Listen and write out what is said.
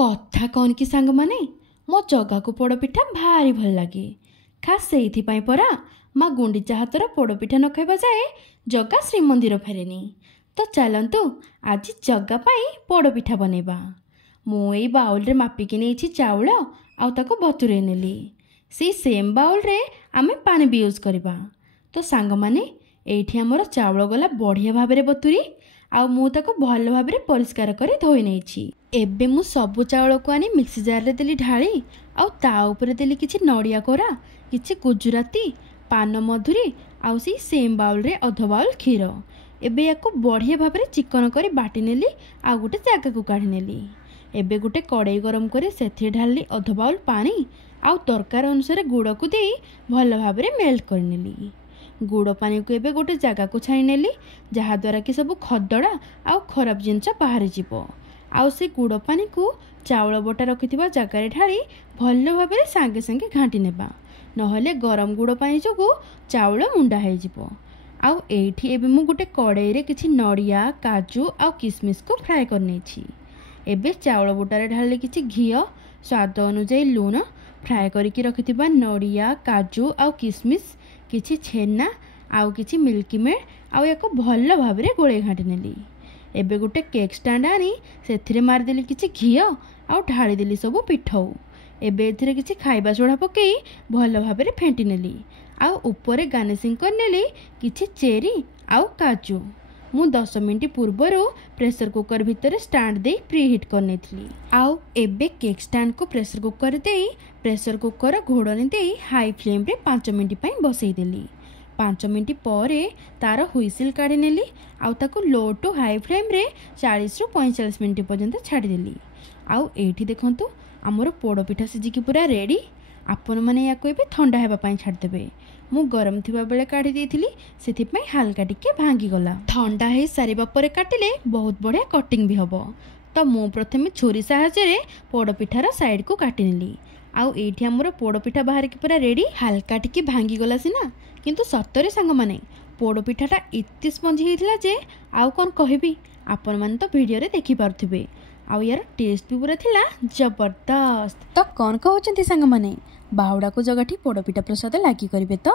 कथा कौन कि सांग माने मो जगा को पोड़पिठा भारी भल लगे। खास से परा माँ गुंडीचा हाथर पोड़पिठा न खाइबा जाए जगा श्रीमंदिर फेरेनी। तो चलतु आज जगा पाई पोड़पिठा बनेबा। मु एई बाउल रे मापिकी नेछि चाउल आउ ताको बतुरे नेली। से सेम बाउल रे आमे पानी भी यूज करबा। तो सांग माने एठी हमर चाउल गला बढ़िया भाबरे बतुरी आउ मु ताको भल भाबरे परिष्कार करी धोई नेछि। एबे मु सबु चाउल को आनी मिक्सी जार रे देली ढाली आउ ता ऊपर देली किछि नड़िया कोरा, किछि गुजराती, पान मधुरी आउ सी सेम बाउल रे अध बाउल क्षीर। एबे याको बढ़िया भाबरे चिकन करी बाटी नेली आउ गोटे जागा को काढी नेली। एबे गोटे कड़ाई गरम करे सेथि ढाली अध बाउल पानी आउ दरकार अनुसार गुड़ को देई भल भाबरे मेल्ट कर नेली। गुड़ पानी को एबे गोटे जगह को छाणी नेली जहा द्वारा कि सब खदड़ा आउ खराब जिनस बाहरी जीवो। आउ से गुड़ पानी को चाउल बटा रखिथिबा जगारे ढाली भल भाबरे सांगे सांगे घांटी नेबा, नहले गरम गुड़ पानी जोगु चाउल मुंडा हे जीवो। आउ एठी एबे मु गोटे कड़ाई रे किछि नड़िया, काजू आउ किसमिस को फ्राए करनेछि। एबे चाउल बटारे ढाली किछि घियो, स्वाद अनुसार लूण, फ्राए करिकि रखिथिबा नड़िया, काजू आउ किसमिस, किछि छेना आउ किछि मिल्की मेड आउ याको भल भाबरे गोळे घांटी नेली। एबे गोटे केक स्टैंड आनी सेथिरे मार देली किछि घियो आउ ढाली देली सबु पिठौ। एबे एथिरे किछि खाइबा सोडा पकेई भल भाबरे फेंटी नेली आउ ऊपरे गार्निशिंग कर नेली किछि चेरी आउ काजू। मु 10 मिनिट पूर्वरु प्रेशर कुकर भितर स्टैंड दे प्री हिट करने थी। आउ एबे केक स्टैंड को प्रेशर कुकर दे प्रेशर कुकर घोड़नी दे हाई फ्लेम रे 5 मिनिट पई बसई देली। 5 मिनिट परे तार हुइसिल काढी नेली आउ ताको लो टू हाई फ्लेम रे 40 रु 45 मिनिट पर्यंत छाड़ी देली। आउ एठी देखंतु हमर पोड़ पिठा सिजिकी पूरा रेडी। आपण माने याको एबे ठंडा हेबा पई छाड़ देबे। मु गरम थिबा बेले काढी देथिली सेथि पई हल्का टिके भांगी गला। ठंडा हे सारिबा परे काटिले बहुत बढ़िया कटिंग भी हबो। तो मु प्रथमे छुरी सहायता रे पोड़ पिठार साइड को काटी नेली। आउ एठी हमर पोड़ पिठा बाहर की पूरा रेडी। हल्का टिके भांगी गला सिना किंतु सत्तरे संग माने पोड़ पिठाटा इत्ते स्पंजी हेतिला जे आउ कोन कहबी। आपण माने तो वीडियो रे देखि पारथिबे। आउ यार टेस्ट भी पूरा थिला जबरदस्त। तो कौन कहउचंती संग माने बाहुडा को जगह ठी पोड़ पिठा प्रसाद लागी करिवे तो।